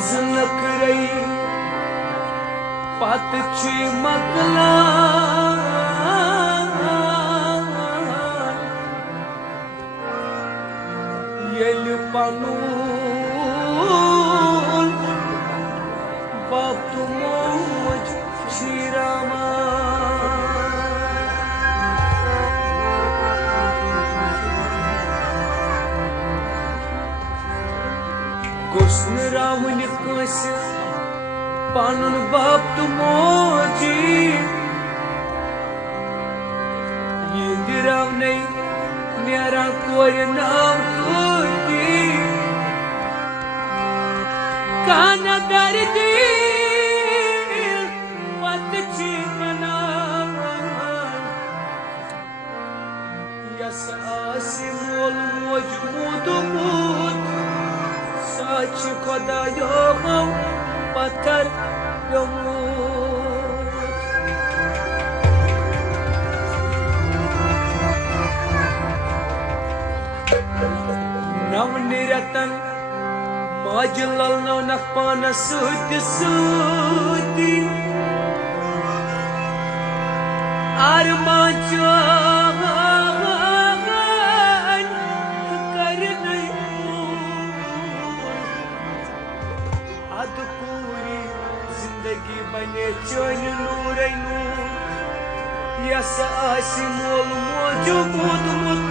नखरई पत मकला येल पनूल वक्त मोज शीरामा गुस्न रावण कस पनुन बाप तो मोजी यह रावण नेरा कोर नाम कुर्ती काना दर्दी पत मना यस आसी मोल मोज मुद सच खुदा यो पत्थर नव निरतन माज ललनो नखपान सूती सूती आरमाचो जिंदगी बने चन नूर नूर यस आसि मोल मोजू मुदमुत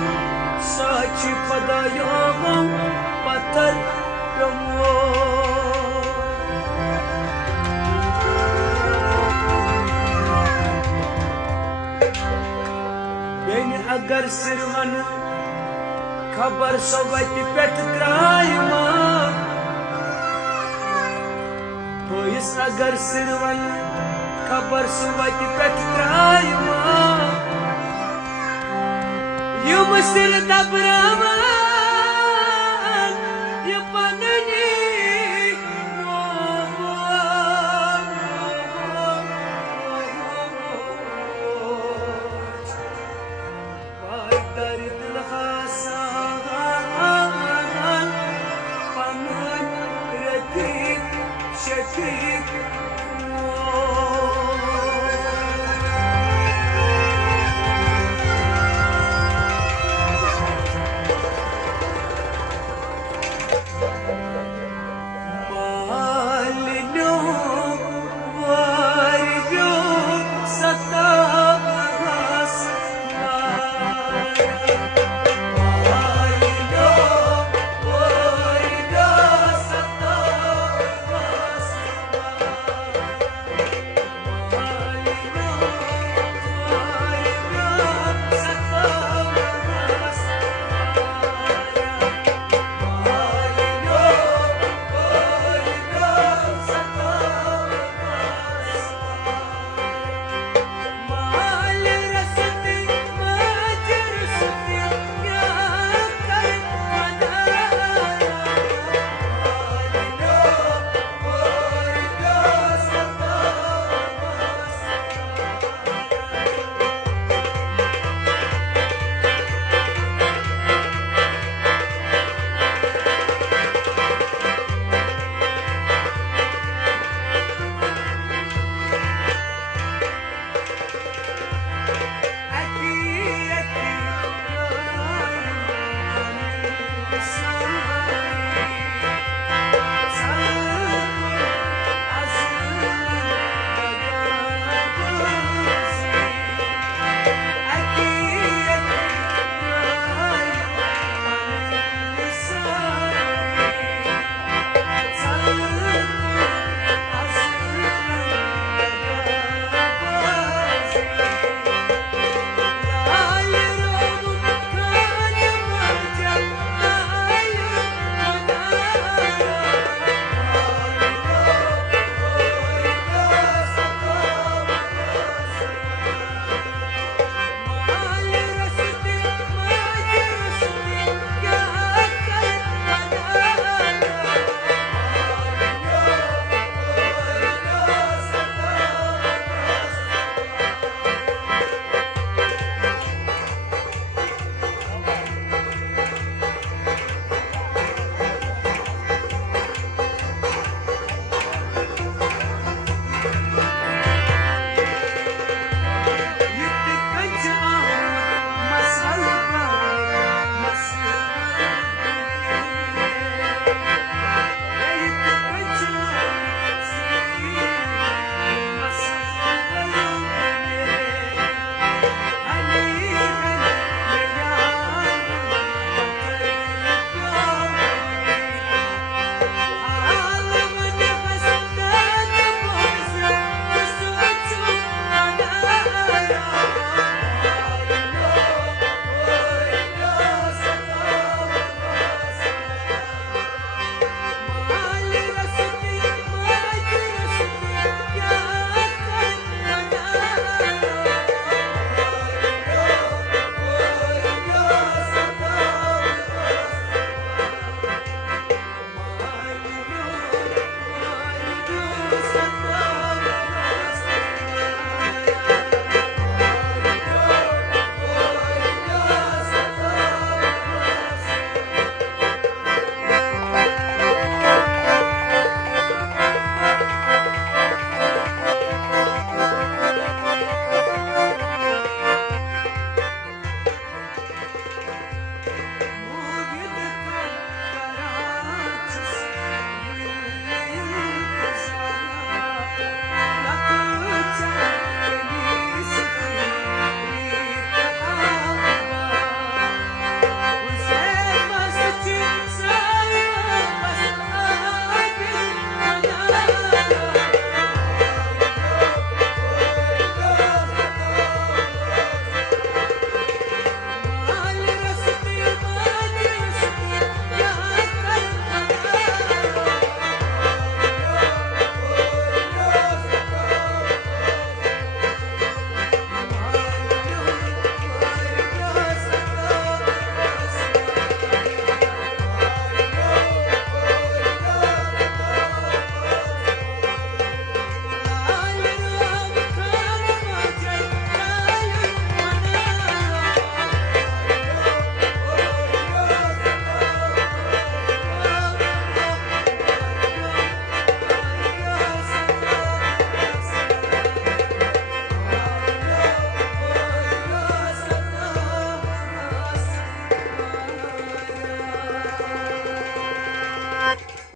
सच खुदायो पत्थर प्रमो बेन अगर सिरवन खबर सवत पेट त्रायमा इस अगर सिरवन खबर सुवत पेट त्रायमा युम सिर दबरावन ये पननी वाई दर्द लहासा पनन रतीक शतीक Yes.